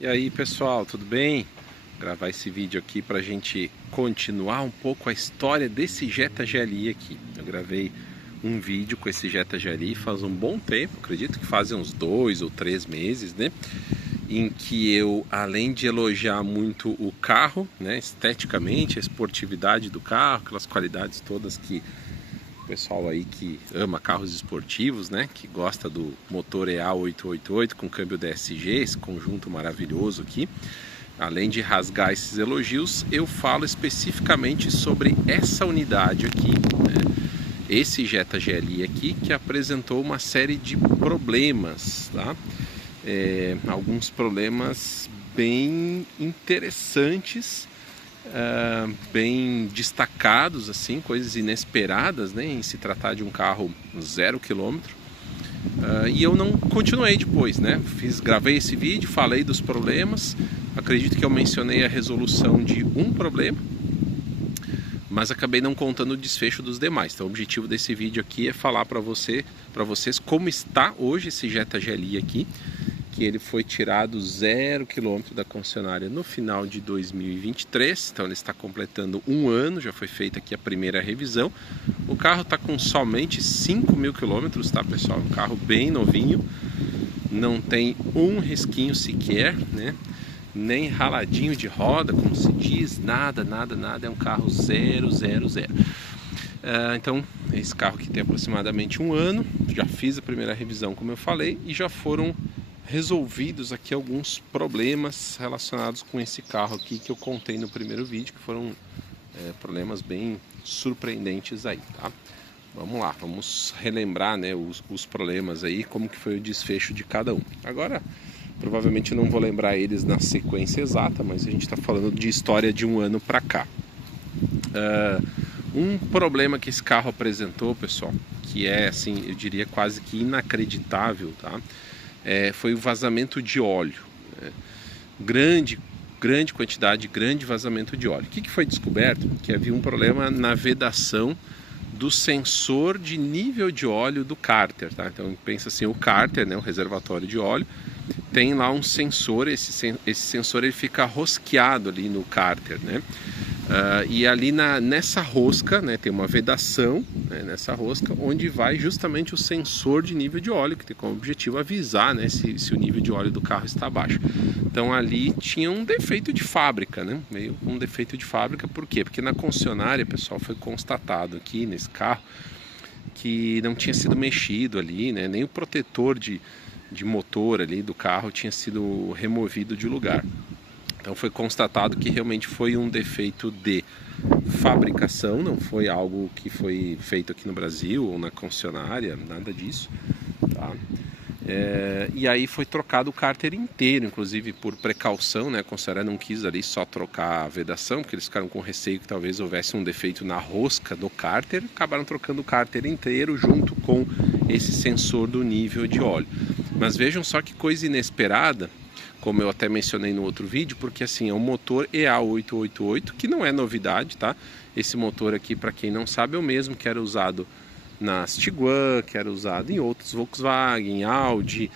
E aí pessoal, tudo bem? Vou gravar esse vídeo aqui para a gente continuar um pouco a história desse Jetta GLI aqui. Eu gravei um vídeo com esse Jetta GLI faz um bom tempo, acredito que fazem uns 2 ou 3 meses, né? Em que eu, além de elogiar muito o carro, né, esteticamente, a esportividade do carro, aquelas qualidades todas que o pessoal aí que ama carros esportivos, né, que gosta do motor EA888 com câmbio DSG, esse conjunto maravilhoso aqui. Além de rasgar esses elogios, eu falo especificamente sobre essa unidade aqui, né, esse Jetta GLI aqui, que apresentou uma série de problemas, tá? Alguns problemas bem interessantes, bem destacados, assim, coisas inesperadas, né, em se tratar de um carro 0 km. E eu não continuei depois, né? Gravei esse vídeo, falei dos problemas. Acredito que eu mencionei a resolução de um problema, mas acabei não contando o desfecho dos demais. Então o objetivo desse vídeo aqui é falar para vocês como está hoje esse Jetta GLI aqui, que ele foi tirado 0 km da concessionária no final de 2023, então ele está completando um ano, já foi feita aqui a primeira revisão. O carro está com somente 5.000 km, tá pessoal? Um carro bem novinho, não tem um risquinho sequer, né? Nem raladinho de roda, como se diz, nada, é um carro 0. Então, esse carro aqui tem aproximadamente um ano, já fiz a primeira revisão, como eu falei, e já foram resolvidos aqui alguns problemas relacionados com esse carro aqui que eu contei no primeiro vídeo, que foram problemas bem surpreendentes aí, tá? Vamos lá, vamos relembrar, né, os problemas aí, como que foi o desfecho de cada um. Agora, provavelmente eu não vou lembrar eles na sequência exata, mas a gente está falando de história de um ano para cá. Um problema que esse carro apresentou, pessoal, que é assim, eu diria quase que inacreditável, tá? Foi o vazamento de óleo. Grande quantidade, grande vazamento de óleo. O que foi descoberto? Que havia um problema na vedação do sensor de nível de óleo do cárter, tá? Então pensa assim, o cárter, né, o reservatório de óleo, tem lá um sensor, esse sensor ele fica rosqueado ali no cárter, né? E ali nessa rosca, né, tem uma vedação, né, nessa rosca, onde vai justamente o sensor de nível de óleo, que tem como objetivo avisar, né, se o nível de óleo do carro está baixo. Então ali tinha um defeito de fábrica, né, meio um defeito de fábrica. Por quê? Porque na concessionária, pessoal, foi constatado aqui nesse carro que não tinha sido mexido ali, né, nem o protetor de motor ali do carro tinha sido removido de lugar. Então foi constatado que realmente foi um defeito de fabricação, não foi algo que foi feito aqui no Brasil ou na concessionária, nada disso, tá? E aí foi trocado o cárter inteiro, inclusive por precaução, né? A concessionária não quis ali só trocar a vedação, porque eles ficaram com receio que talvez houvesse um defeito na rosca do cárter, acabaram trocando o cárter inteiro junto com esse sensor do nível de óleo. Mas vejam só que coisa inesperada, como eu até mencionei no outro vídeo, porque assim, é um motor EA888, que não é novidade, tá? Esse motor aqui, para quem não sabe, é o mesmo que era usado nas Tiguan, que era usado em outros Volkswagen, Audi,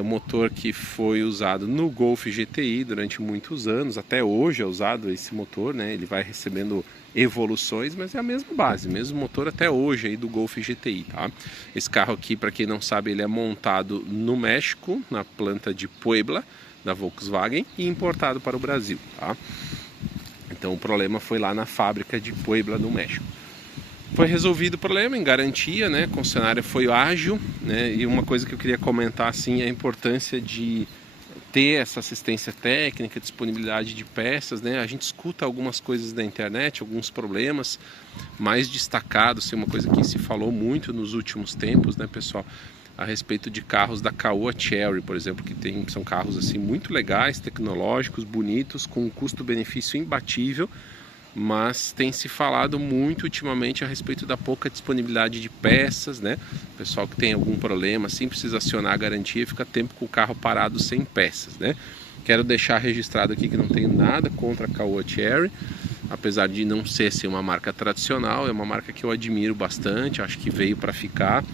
o motor que foi usado no Golf GTI durante muitos anos, até hoje é usado esse motor, né? Ele vai recebendo evoluções, mas é a mesma base, mesmo motor até hoje aí do Golf GTI, tá? Esse carro aqui, para quem não sabe, ele é montado no México, na planta de Puebla, da Volkswagen, e importado para o Brasil, tá? Então o problema foi lá na fábrica de Puebla, no México. Foi resolvido o problema em garantia, né? A concessionária foi ágil, né? E uma coisa que eu queria comentar assim é a importância de ter essa assistência técnica, disponibilidade de peças, né? A gente escuta algumas coisas da internet, alguns problemas mais destacados, assim, uma coisa que se falou muito nos últimos tempos, né, pessoal, a respeito de carros da Caoa Chery, por exemplo, que são carros assim muito legais, tecnológicos, bonitos, com um custo-benefício imbatível, mas tem se falado muito ultimamente a respeito da pouca disponibilidade de peças, né? O pessoal que tem algum problema assim precisa acionar a garantia e fica tempo com o carro parado sem peças, né? Quero deixar registrado aqui que não tenho nada contra a Caoa Chery, apesar de não ser assim, uma marca tradicional, é uma marca que eu admiro bastante, acho que veio para ficar.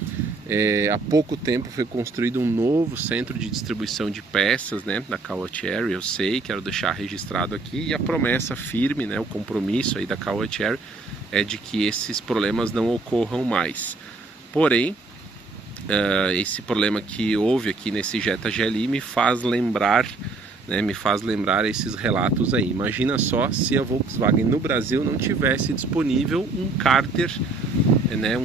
Há pouco tempo foi construído um novo centro de distribuição de peças, né, da Caoa Chery. Eu sei, quero deixar registrado aqui, e a promessa firme, né, o compromisso aí da Caoa Chery é de que esses problemas não ocorram mais. Porém, esse problema que houve aqui nesse Jetta GLI me faz lembrar esses relatos aí. Imagina só se a Volkswagen no Brasil não tivesse disponível um cárter, né,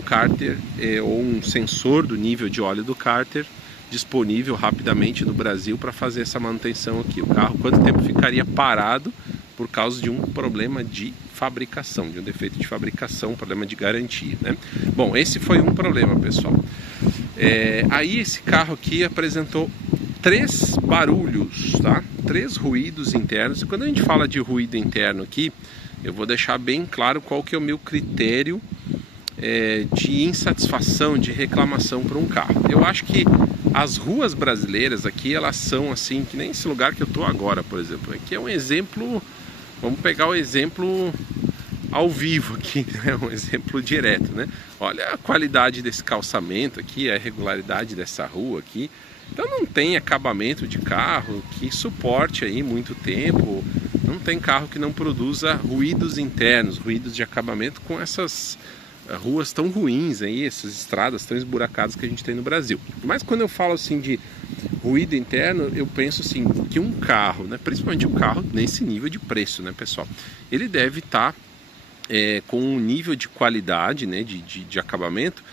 ou um sensor do nível de óleo do cárter disponível rapidamente no Brasil para fazer essa manutenção aqui. O carro, quanto tempo ficaria parado por causa de um problema de fabricação, de um defeito de fabricação, um problema de garantia, né? Bom, esse foi um problema, pessoal. Aí esse carro aqui apresentou 3 barulhos, tá? 3 ruídos internos. E quando a gente fala de ruído interno aqui, eu vou deixar bem claro qual que é o meu critério de insatisfação, de reclamação para um carro. Eu acho que as ruas brasileiras aqui, elas são assim, que nem esse lugar que eu tô agora, por exemplo. Aqui é um exemplo, vamos pegar o exemplo ao vivo aqui, né? Um exemplo direto, né? Olha a qualidade desse calçamento aqui, a regularidade dessa rua aqui. Então não tem acabamento de carro que suporte aí muito tempo, não tem carro que não produza ruídos internos, ruídos de acabamento com essas ruas tão ruins aí, essas estradas tão esburacadas que a gente tem no Brasil. Mas quando eu falo assim de ruído interno, eu penso assim que um carro, né, principalmente um carro nesse nível de preço, né, pessoal, ele deve estar com um nível de qualidade, né, de acabamento,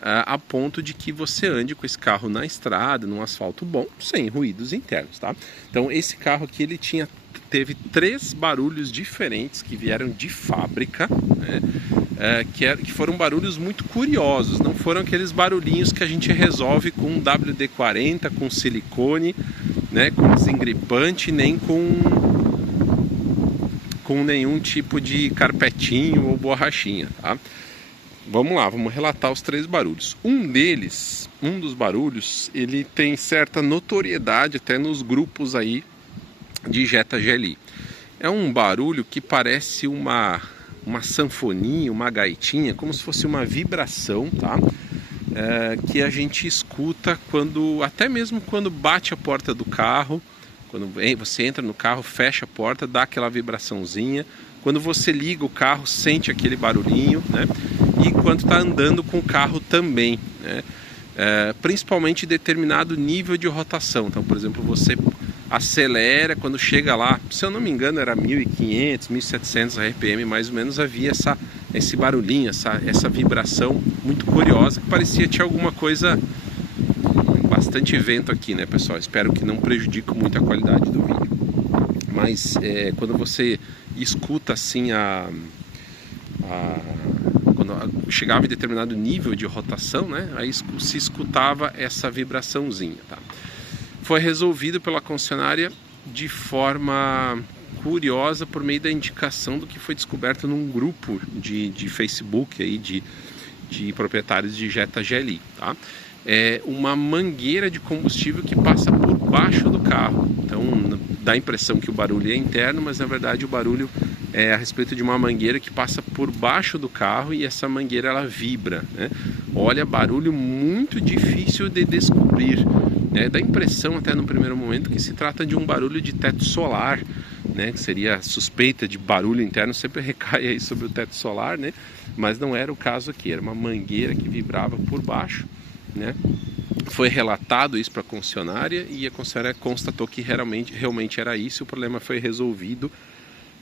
a ponto de que você ande com esse carro na estrada, num asfalto bom, sem ruídos internos, tá? Então esse carro aqui ele teve 3 barulhos diferentes que vieram de fábrica, né? Que foram barulhos muito curiosos, não foram aqueles barulhinhos que a gente resolve com um WD-40, com silicone, né, com desengripante, nem com nenhum tipo de carpetinho ou borrachinha, tá? Vamos lá, vamos relatar os 3 barulhos. Um dos barulhos, ele tem certa notoriedade até nos grupos aí de Jetta GLI. É um barulho que parece uma sanfoninha, uma gaitinha, como se fosse uma vibração, tá? Que a gente escuta até mesmo quando bate a porta do carro, quando você entra no carro, fecha a porta, dá aquela vibraçãozinha. Quando você liga o carro, sente aquele barulhinho, né? E quando está andando com o carro também, né? Principalmente determinado nível de rotação. Então, por exemplo, você acelera, quando chega lá, se eu não me engano era 1.500, 1.700 RPM mais ou menos, havia esse barulhinho, essa vibração muito curiosa, que parecia que tinha alguma coisa, bastante vento aqui, né, pessoal? Espero que não prejudique muito a qualidade do vídeo. Mas quando você escuta assim quando chegava em determinado nível de rotação, né, aí se escutava essa vibraçãozinha, tá? Foi resolvido pela concessionária de forma curiosa por meio da indicação do que foi descoberto num grupo de Facebook aí de proprietários de Jetta GLI, tá? É uma mangueira de combustível que passa por baixo do carro. Então dá a impressão que o barulho é interno, mas na verdade o barulho é a respeito de uma mangueira que passa por baixo do carro, e essa mangueira ela vibra, né? Olha, barulho muito difícil de descobrir, né? Dá a impressão até no primeiro momento que se trata de um barulho de teto solar, né? Que seria suspeita de barulho interno, sempre recai aí sobre o teto solar, né? Mas não era o caso aqui, era uma mangueira que vibrava por baixo, né? Foi relatado isso para a concessionária e a concessionária constatou que realmente era isso. O problema foi resolvido,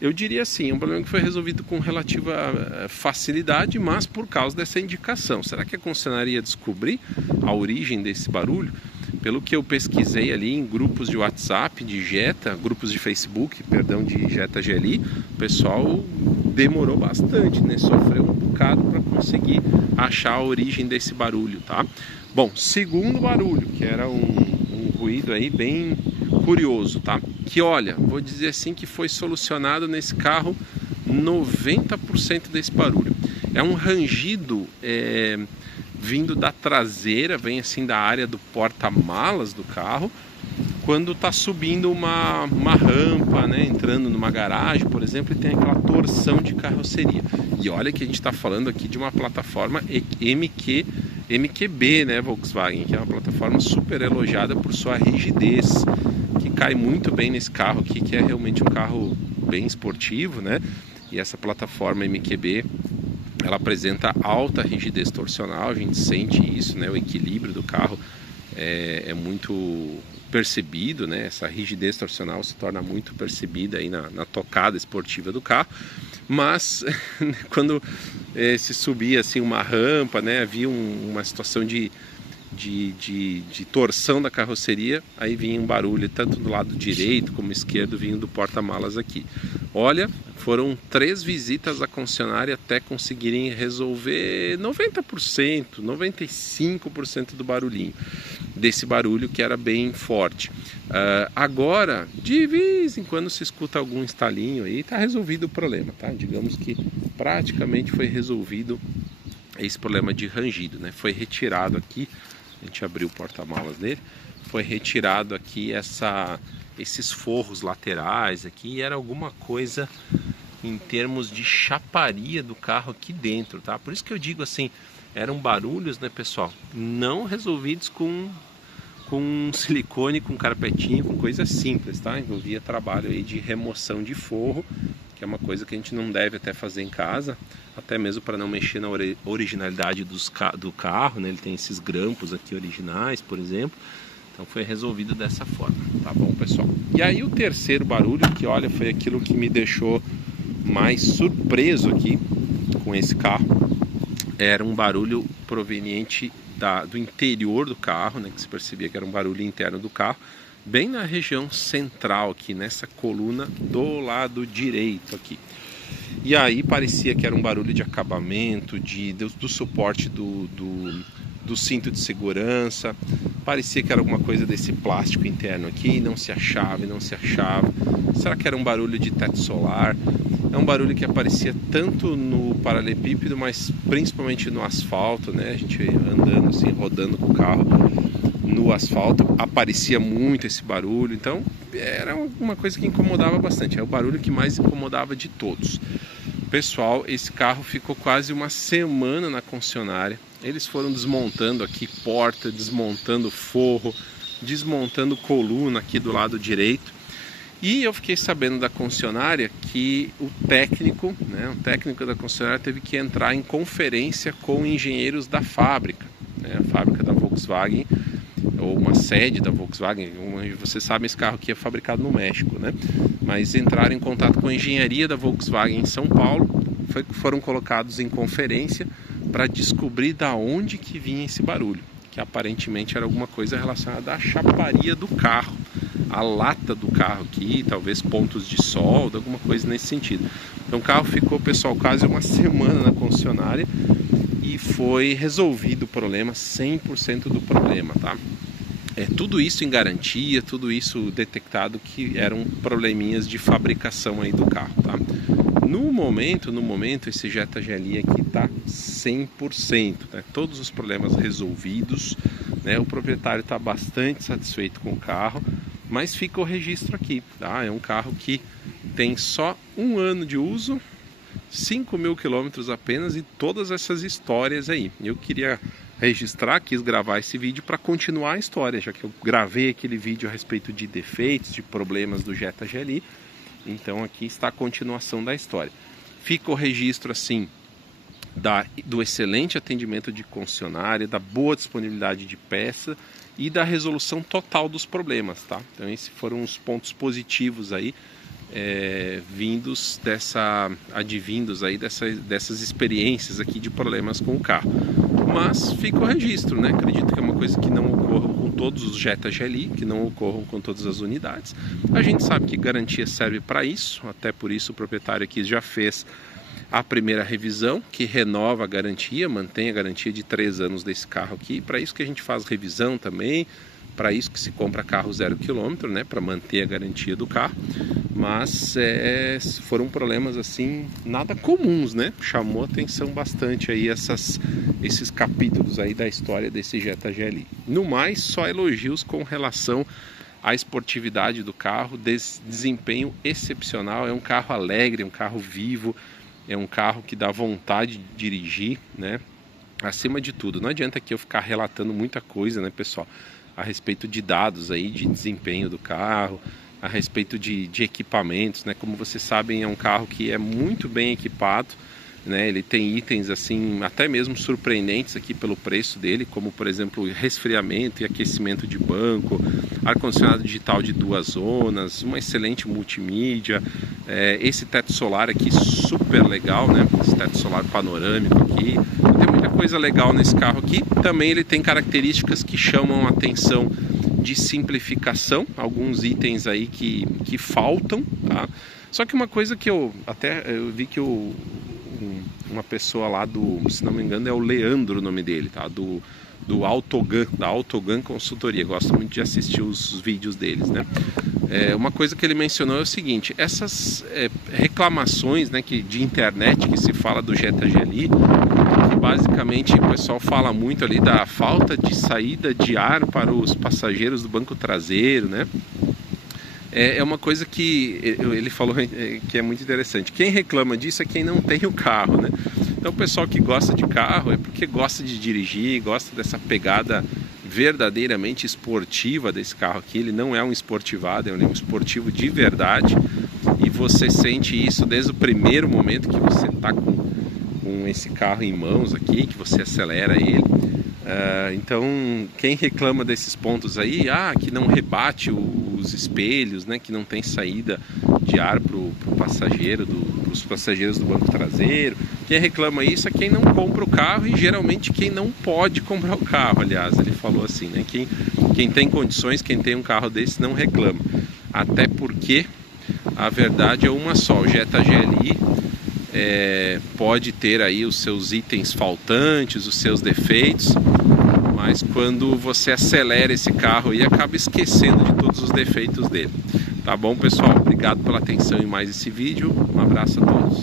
eu diria assim, um problema que foi resolvido com relativa facilidade, mas por causa dessa indicação. Será que a concessionária ia descobrir a origem desse barulho? Pelo que eu pesquisei ali em grupos de WhatsApp de Jetta, grupos de Facebook, perdão, de Jetta GLI, o pessoal demorou bastante, né? Sofreu um bocado para conseguir achar a origem desse barulho, tá? Bom, segundo barulho, que era um ruído aí bem curioso, tá? Que olha, vou dizer assim que foi solucionado nesse carro 90% desse barulho. É um rangido vindo da traseira, vem assim da área do porta-malas do carro, quando está subindo uma rampa, né, entrando numa garagem, por exemplo, e tem aquela torção de carroceria. E olha que a gente está falando aqui de uma plataforma MQB, né, Volkswagen, que é uma plataforma super elogiada por sua rigidez, que cai muito bem nesse carro aqui, que é realmente um carro bem esportivo, né? E essa plataforma MQB, ela apresenta alta rigidez torsional, a gente sente isso, né? O equilíbrio do carro é muito percebido, né? Essa rigidez torsional se torna muito percebida aí na tocada esportiva do carro. Mas quando se subia assim uma rampa, né? Havia uma situação de torção da carroceria, aí vinha um barulho tanto do lado direito como esquerdo vindo do porta-malas aqui. Olha, foram 3 visitas à concessionária até conseguirem resolver 90%, 95% do barulhinho, desse barulho que era bem forte. Agora, de vez em quando se escuta algum estalinho aí, está resolvido o problema, tá? Digamos que praticamente foi resolvido esse problema de rangido, né? Foi retirado aqui, a gente abriu o porta-malas dele, foi retirado aqui esses forros laterais aqui, e era alguma coisa em termos de chaparia do carro aqui dentro, tá? Por isso que eu digo assim, eram barulhos, né, pessoal, não resolvidos com silicone, com carpetinho, com coisa simples, tá? Envolvia trabalho aí de remoção de forro, que é uma coisa que a gente não deve até fazer em casa, até mesmo para não mexer na originalidade do carro, né? Ele tem esses grampos aqui originais, por exemplo. Então foi resolvido dessa forma, tá bom, pessoal? E aí o terceiro barulho, que olha, foi aquilo que me deixou mais surpreso aqui com esse carro, era um barulho proveniente do interior do carro, né? Que se percebia que era um barulho interno do carro, bem na região central aqui, nessa coluna do lado direito aqui. E aí parecia que era um barulho de acabamento, do suporte do cinto de segurança, parecia que era alguma coisa desse plástico interno aqui, não se achava. Será que era um barulho de teto solar? É um barulho que aparecia tanto no paralelepípedo, mas principalmente no asfalto, né? A gente andando assim, rodando com o carro no asfalto, aparecia muito esse barulho, então era uma coisa que incomodava bastante, é o barulho que mais incomodava de todos. Pessoal, esse carro ficou quase uma semana na concessionária, eles foram desmontando aqui porta, desmontando forro, desmontando coluna aqui do lado direito, e eu fiquei sabendo da concessionária que o técnico da concessionária teve que entrar em conferência com engenheiros da fábrica, né, a fábrica da Volkswagen, ou uma sede da Volkswagen. Vocês sabem, esse carro aqui é fabricado no México, né? Mas entraram em contato com a engenharia da Volkswagen em São Paulo, foram colocados em conferência para descobrir da onde que vinha esse barulho, que aparentemente era alguma coisa relacionada à chaparia do carro, a lata do carro aqui, talvez pontos de solda, alguma coisa nesse sentido. Então o carro ficou, pessoal, quase uma semana na concessionária e foi resolvido o problema, 100% do problema, tá? Tudo isso em garantia, tudo isso detectado que eram probleminhas de fabricação aí do carro, tá? No momento, esse Jetta GLI aqui tá 100%, né? Todos os problemas resolvidos, né? O proprietário está bastante satisfeito com o carro, mas fica o registro aqui, tá? É um carro que tem só 1 ano de uso, 5.000 quilômetros apenas, e todas essas histórias aí. Eu queria registrar, quis gravar esse vídeo para continuar a história, já que eu gravei aquele vídeo a respeito de defeitos, de problemas do Jetta GLI. Então aqui está a continuação da história. Fica o registro assim do excelente atendimento de concessionária, da boa disponibilidade de peça e da resolução total dos problemas, tá? Então esses foram os pontos positivos aí, advindos aí dessas experiências aqui de problemas com o carro. Mas fica o registro, né? Acredito que é uma coisa que não ocorra com todos os Jetta GLI, que não ocorram com todas as unidades. A gente sabe que garantia serve para isso, até por isso o proprietário aqui já fez a primeira revisão, que renova a garantia, mantém a garantia de 3 anos desse carro aqui. Para isso que a gente faz revisão também, para isso que se compra carro 0 km, né? Para manter a garantia do carro. Mas foram problemas assim, nada comuns, né? Chamou atenção bastante aí esses capítulos aí da história desse Jetta GLI. No mais, só elogios com relação a esportividade do carro, desempenho excepcional, é um carro alegre, é um carro vivo, é um carro que dá vontade de dirigir, né? Acima de tudo, não adianta aqui eu ficar relatando muita coisa, né, pessoal, a respeito de dados aí, de desempenho do carro, a respeito de equipamentos, né? Como vocês sabem, é um carro que é muito bem equipado, né? Ele tem itens assim, até mesmo surpreendentes aqui pelo preço dele, como por exemplo resfriamento e aquecimento de banco, ar-condicionado digital de 2 zonas, uma excelente multimídia, esse teto solar aqui super legal, né? Esse teto solar panorâmico aqui, tem muita coisa legal nesse carro aqui. Também ele tem características que chamam a atenção de simplificação, alguns itens aí que faltam, tá? Só que uma coisa que eu vi que uma pessoa lá se não me engano é o Leandro o nome dele, tá? Do Autogun, da Autogun Consultoria, gosto muito de assistir os vídeos deles, né? Uma coisa que ele mencionou é o seguinte: essas reclamações, né, de internet que se fala do Jetta GLI, que basicamente o pessoal fala muito ali da falta de saída de ar para os passageiros do banco traseiro, né? É uma coisa que ele falou que é muito interessante. Quem reclama disso é quem não tem o carro, né? Então o pessoal que gosta de carro é porque gosta de dirigir, gosta dessa pegada verdadeiramente esportiva desse carro aqui. Ele não é um esportivado, é um esportivo de verdade. E você sente isso desde o primeiro momento que você está com esse carro em mãos aqui, que você acelera ele. Então, quem reclama desses pontos aí, que não rebate os espelhos, né, que não tem saída de ar para o passageiro, os passageiros do banco traseiro, quem reclama isso é quem não compra o carro e geralmente quem não pode comprar o carro. Aliás, ele falou assim, né, quem tem condições, quem tem um carro desse não reclama, até porque a verdade é uma só: o Jetta GLI pode ter aí os seus itens faltantes, os seus defeitos, mas quando você acelera esse carro e acaba esquecendo de todos os defeitos dele. Tá bom, pessoal? Obrigado pela atenção em mais esse vídeo. Um abraço a todos.